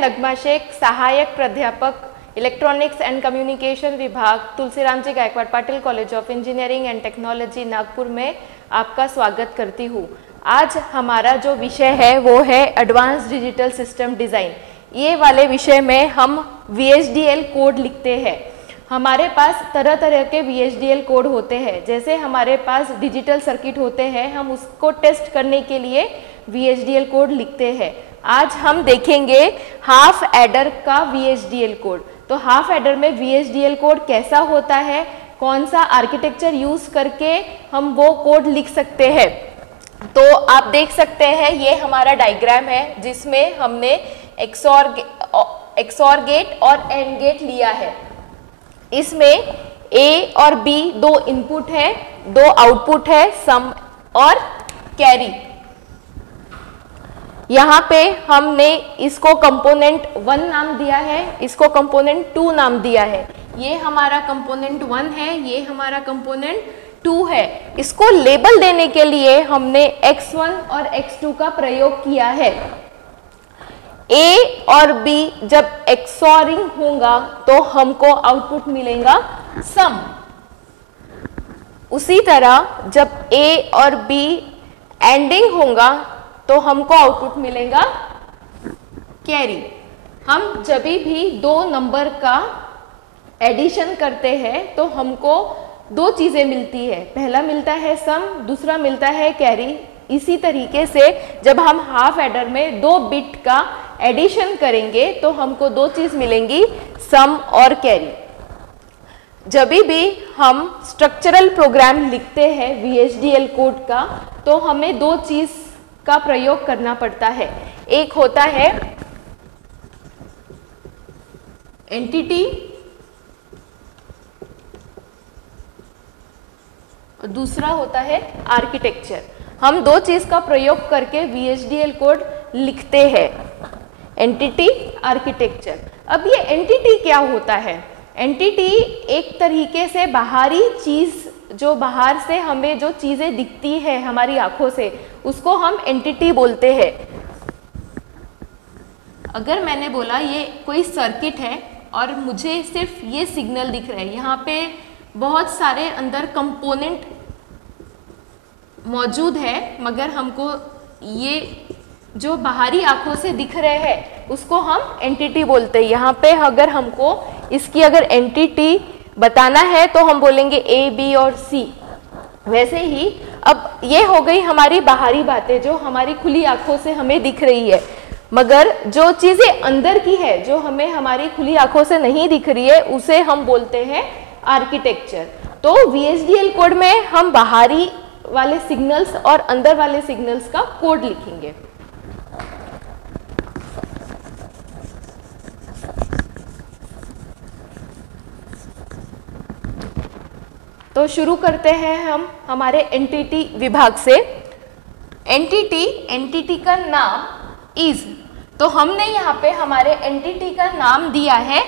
नगमा शेख, सहायक प्राध्यापक electronics and communication विभाग, Tulsiram ji Gaikwad Patil college of engineering and technology Nagpur में आपका स्वागत करती हूँ। आज हमारा जो विषय है वो है एडवांस डिजिटल सिस्टम डिज़ाइन। ये वाले विषय में हम VHDL कोड लिखते हैं। हमारे पास तरह तरह के VHDL कोड होते हैं। जैसे हमारे पास डिजिटल सर्किट होते हैं, हम उसको टेस्ट करने के लिए VHDL कोड लिखते हैं। आज हम देखेंगे हाफ एडर का VHDL कोड। तो हाफ एडर में VHDL कोड कैसा होता है, कौन सा आर्किटेक्चर यूज करके हम वो कोड लिख सकते हैं। तो आप देख सकते हैं ये हमारा डायग्राम है जिसमें हमने XOR गेट और AND गेट लिया है। इसमें A और B दो इनपुट है, दो आउटपुट है, सम और कैरी। यहाँ पे हमने इसको कंपोनेंट 1 नाम दिया है, इसको कंपोनेंट 2 नाम दिया है। ये हमारा कंपोनेंट 1 है, ये हमारा कंपोनेंट 2 है। इसको लेबल देने के लिए हमने X1 और X2 का प्रयोग किया है। A और B जब XORing होगा तो हमको आउटपुट मिलेगा सम। उसी तरह जब A और B एंडिंग होगा तो हमको आउटपुट मिलेगा कैरी। हम जब भी दो नंबर का एडिशन करते हैं तो हमको दो चीजें मिलती है, पहला मिलता है सम, दूसरा मिलता है कैरी। इसी तरीके से जब हम हाफ एडर में दो बिट का एडिशन करेंगे तो हमको दो चीज मिलेंगी, सम और कैरी। जब भी हम स्ट्रक्चरल प्रोग्राम लिखते हैं VHDL कोड का तो हमें दो चीज का प्रयोग करना पड़ता है। एक होता है एंटिटी और दूसरा होता है आर्किटेक्चर। हम दो चीज का प्रयोग करके VHDL कोड लिखते हैं, एंटिटी, आर्किटेक्चर। अब ये एंटिटी क्या होता है? एंटिटी एक तरीके से बाहरी चीज, जो बाहर से हमें जो चीजें दिखती है हमारी आंखों से, उसको हम एंटिटी बोलते हैं। अगर मैंने बोला ये कोई सर्किट है और मुझे सिर्फ ये सिग्नल दिख रहा है, यहाँ पे बहुत सारे अंदर कंपोनेंट मौजूद है, मगर हमको ये जो बाहरी आंखों से दिख रहे हैं उसको हम एंटिटी बोलते हैं। यहाँ पे अगर हमको इसकी अगर एंटिटी बताना है तो हम बोलेंगे A, B और C। वैसे ही अब ये हो गई हमारी बाहरी बातें जो हमारी खुली आंखों से हमें दिख रही है, मगर जो चीजें अंदर की है, जो हमें हमारी खुली आंखों से नहीं दिख रही है, उसे हम बोलते हैं आर्किटेक्चर। तो VHDL कोड में हम बाहरी वाले सिग्नल्स और अंदर वाले सिग्नल्स का कोड लिखेंगे। तो शुरू करते हैं हम हमारे एंटिटी विभाग से। एंटिटी का नाम इज, तो हमने यहाँ पे हमारे एंटिटी का नाम दिया है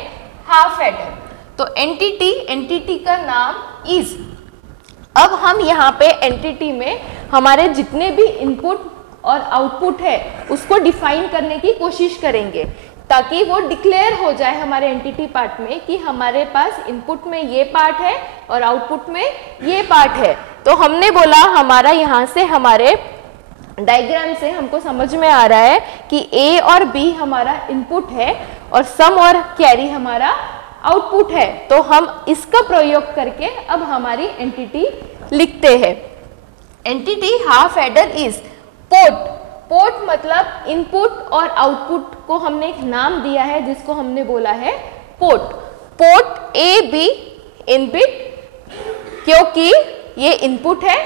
हाफ एडर। तो एंटिटी का नाम इज। अब हम यहाँ पे एंटिटी में हमारे जितने भी इनपुट और आउटपुट है उसको डिफाइन करने की कोशिश करेंगे, ताकि वो डिक्लेयर हो जाए हमारे एंटिटी पार्ट में कि हमारे पास इनपुट में ये पार्ट है और आउटपुट में ये पार्ट है। तो हमने बोला हमारा यहाँ से हमारे डायग्राम से हमको समझ में आ रहा है कि A और B हमारा इनपुट है और सम और कैरी हमारा आउटपुट है। तो हम इसका प्रयोग करके अब हमारी एंटिटी लिखते हैं। Entity half adder is port. Port मतलब इनपुट और आउटपुट को हमने एक नाम दिया है जिसको हमने बोला है port. Port A, B in bit, क्योंकि ये इनपुट है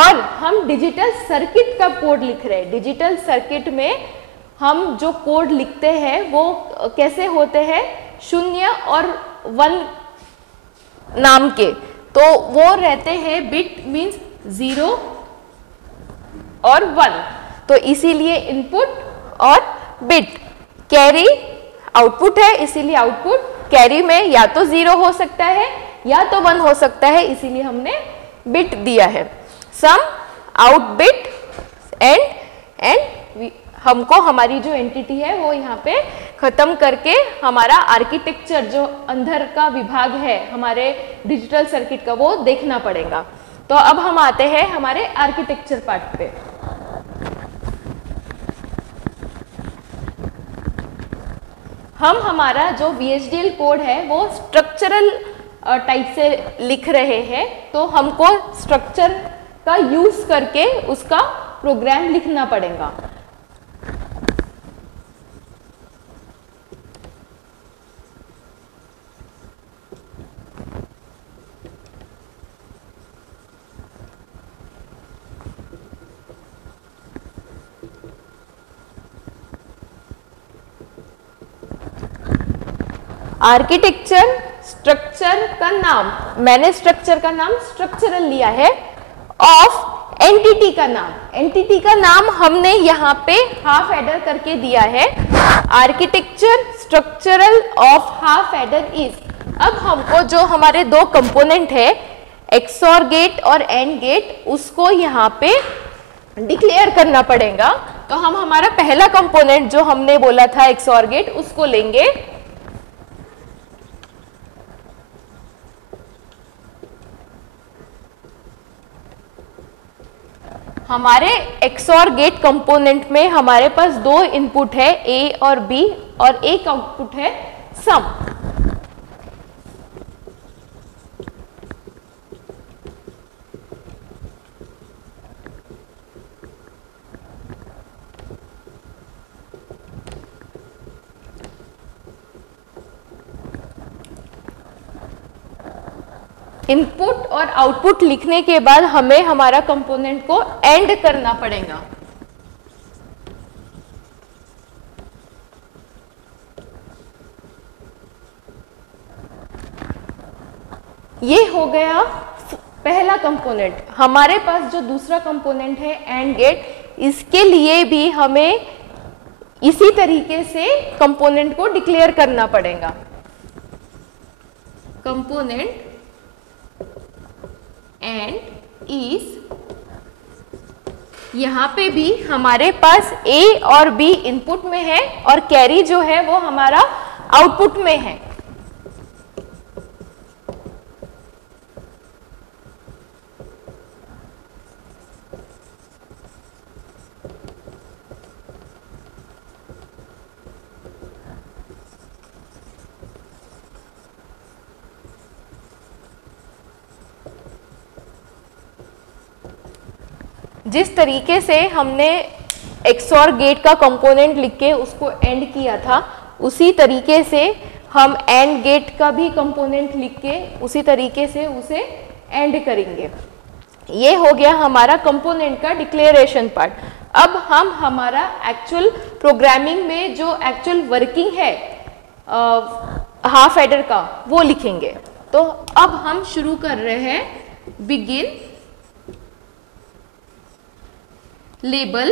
और हम डिजिटल सर्किट का कोड लिख रहे हैं। डिजिटल सर्किट में हम जो कोड लिखते हैं वो कैसे होते हैं, 0 और 1 नाम के। तो वो रहते हैं बिट मीन्स 0 और 1। तो इसीलिए इनपुट और बिट। कैरी आउटपुट है, इसीलिए आउटपुट कैरी में या तो 0 हो सकता है या तो 1 हो सकता है, इसीलिए हमने बिट दिया है। सम, आउट बिट एंड हमको हमारी जो एंटिटी है वो यहाँ पे खत्म करके हमारा आर्किटेक्चर जो अंदर का विभाग है हमारे डिजिटल सर्किट का वो देखना पड़ेगा। तो अब हम आते हैं हमारे आर्किटेक्चर पार्ट पे। हम हमारा जो VHDL कोड है वो स्ट्रक्चरल टाइप से लिख रहे हैं, तो हमको स्ट्रक्चर का यूज करके उसका प्रोग्राम लिखना पड़ेगा। आर्किटेक्चर स्ट्रक्चर का नाम, मैंने स्ट्रक्चर का नाम स्ट्रक्चरल लिया है, ऑफ एंटिटी का नाम, एंटिटी का नाम हमने यहाँ पे हाफ एडर करके दिया है, architecture structural of half adder is. अब हमको जो हमारे दो कंपोनेंट है XOR गेट और AND गेट, उसको यहाँ पे डिक्लेयर करना पड़ेगा। तो हम हमारा पहला कंपोनेंट जो हमने बोला था XOR गेट, उसको लेंगे। हमारे XOR गेट कंपोनेंट में हमारे पास दो इनपुट है A और B, और एक आउटपुट है सम। इनपुट और आउटपुट लिखने के बाद हमें हमारा कंपोनेंट को एंड करना पड़ेगा। ये हो गया पहला कंपोनेंट। हमारे पास जो दूसरा कंपोनेंट है एंड गेट, इसके लिए भी हमें इसी तरीके से कंपोनेंट को डिक्लेयर करना पड़ेगा। कंपोनेंट एंड इज, यहाँ पे भी हमारे पास A और B इनपुट में है और कैरी जो है वो हमारा आउटपुट में है। जिस तरीके से हमने XOR गेट का कंपोनेंट लिख के उसको एंड किया था, उसी तरीके से हम AND गेट का भी कंपोनेंट लिख के उसी तरीके से उसे एंड करेंगे। ये हो गया हमारा कंपोनेंट का डिक्लेरेशन पार्ट। अब हम हमारा एक्चुअल प्रोग्रामिंग में जो एक्चुअल वर्किंग है हाफ एडर का, वो लिखेंगे। तो अब हम शुरू कर रहे हैं बिगिन लेबल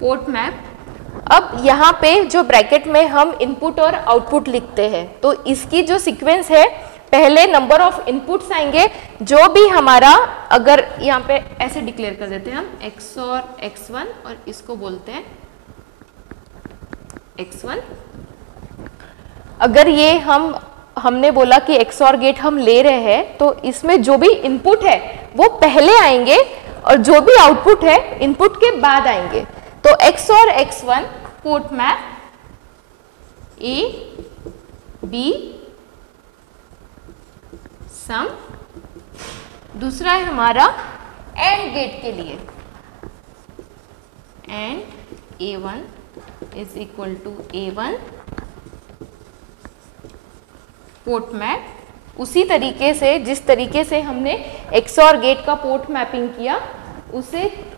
पोर्ट मैप। अब यहाँ पे जो ब्रैकेट में हम इनपुट और आउटपुट लिखते हैं, तो इसकी जो सीक्वेंस है, पहले नंबर ऑफ इनपुट्स आएंगे, जो भी हमारा, अगर यहाँ पे ऐसे डिक्लेयर कर देते हैं हम XOR X1 और इसको बोलते हैं X1। अगर ये हमने बोला कि XOR गेट हम ले रहे हैं, तो इसमें जो भी इनपुट है वो पहले आएंगे और जो भी आउटपुट है इनपुट के बाद आएंगे। तो XOR X1 port map A B sum. दूसरा है हमारा एंड गेट के लिए, AND A1 is equal to A1 port map. उसी तरीके से जिस तरीके से हमने XOR गेट का पोर्ट मैपिंग किया,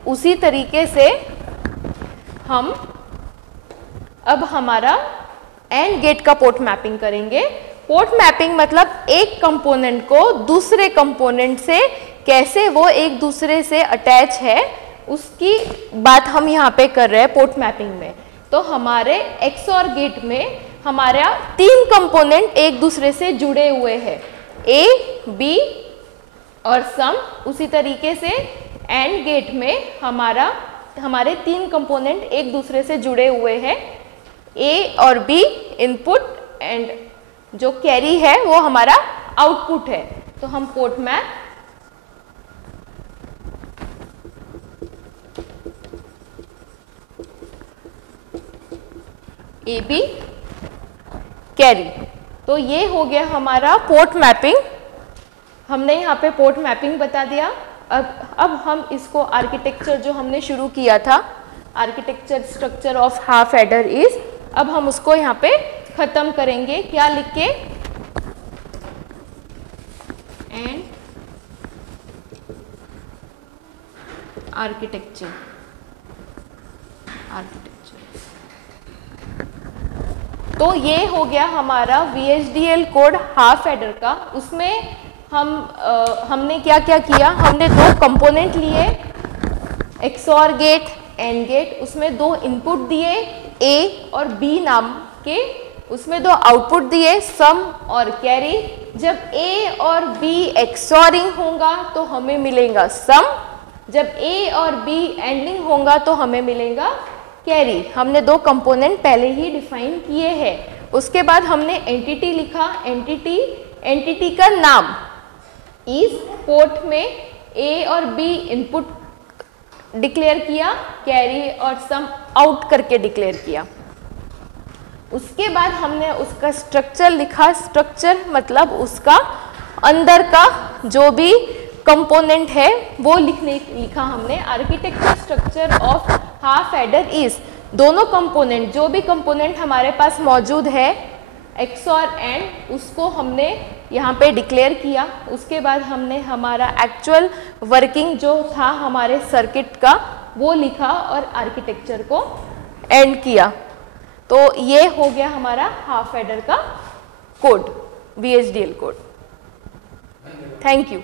उसी तरीके से हम अब हमारा एंड गेट का पोर्ट मैपिंग करेंगे। पोर्ट मैपिंग मतलब एक कंपोनेंट को दूसरे कंपोनेंट से कैसे वो एक दूसरे से अटैच है, उसकी बात हम यहाँ पे कर रहे हैं पोर्ट मैपिंग में। तो हमारे XOR गेट में हमारा 3 कंपोनेंट एक दूसरे से जुड़े हुए हैं, A, B और सम। उसी तरीके से एंड गेट में हमारे 3 कंपोनेंट एक दूसरे से जुड़े हुए हैं, A और B इनपुट एंड जो कैरी है वो हमारा आउटपुट है। तो हम पोर्ट मैप AB कैरी, तो ये हो गया हमारा पोर्ट मैपिंग। हमने यहाँ पे पोर्ट मैपिंग बता दिया। अब हम इसको आर्किटेक्चर जो हमने शुरू किया था, architecture structure of half adder is, अब हम उसको यहाँ पे खत्म करेंगे। क्या लिख के? एंड आर्किटेक्चर तो ये हो गया हमारा VHDL कोड हाफ एडर का। उसमें हमने क्या क्या किया, हमने 2 कंपोनेंट लिए, XOR गेट, एंड गेट। उसमें 2 इनपुट दिए A और B नाम के, उसमें 2 आउटपुट दिए सम और कैरी। जब A और B XORing होगा तो हमें मिलेगा सम, जब A और B एंडिंग होगा तो हमें मिलेगा कैरी। हमने 2 कंपोनेंट पहले ही डिफाइन किए हैं। उसके बाद हमने एंटिटी लिखा। एंटिटी का नाम इस पोर्ट में A और B इनपुट डिक्लेयर किया, कैरी और सम आउट करके डिक्लेयर किया। उसके बाद हमने उसका स्ट्रक्चर लिखा। स्ट्रक्चर मतलब उसका अंदर का जो भी कंपोनेंट है वो लिखा हमने। Architecture structure of half adder is, दोनों कंपोनेंट, जो भी कंपोनेंट हमारे पास मौजूद है XOR एंड, उसको हमने यहाँ पे डिक्लेयर किया। उसके बाद हमने हमारा एक्चुअल वर्किंग जो था हमारे सर्किट का वो लिखा और आर्किटेक्चर को एंड किया। तो ये हो गया हमारा हाफ एडर का code, VHDL code. Thank you.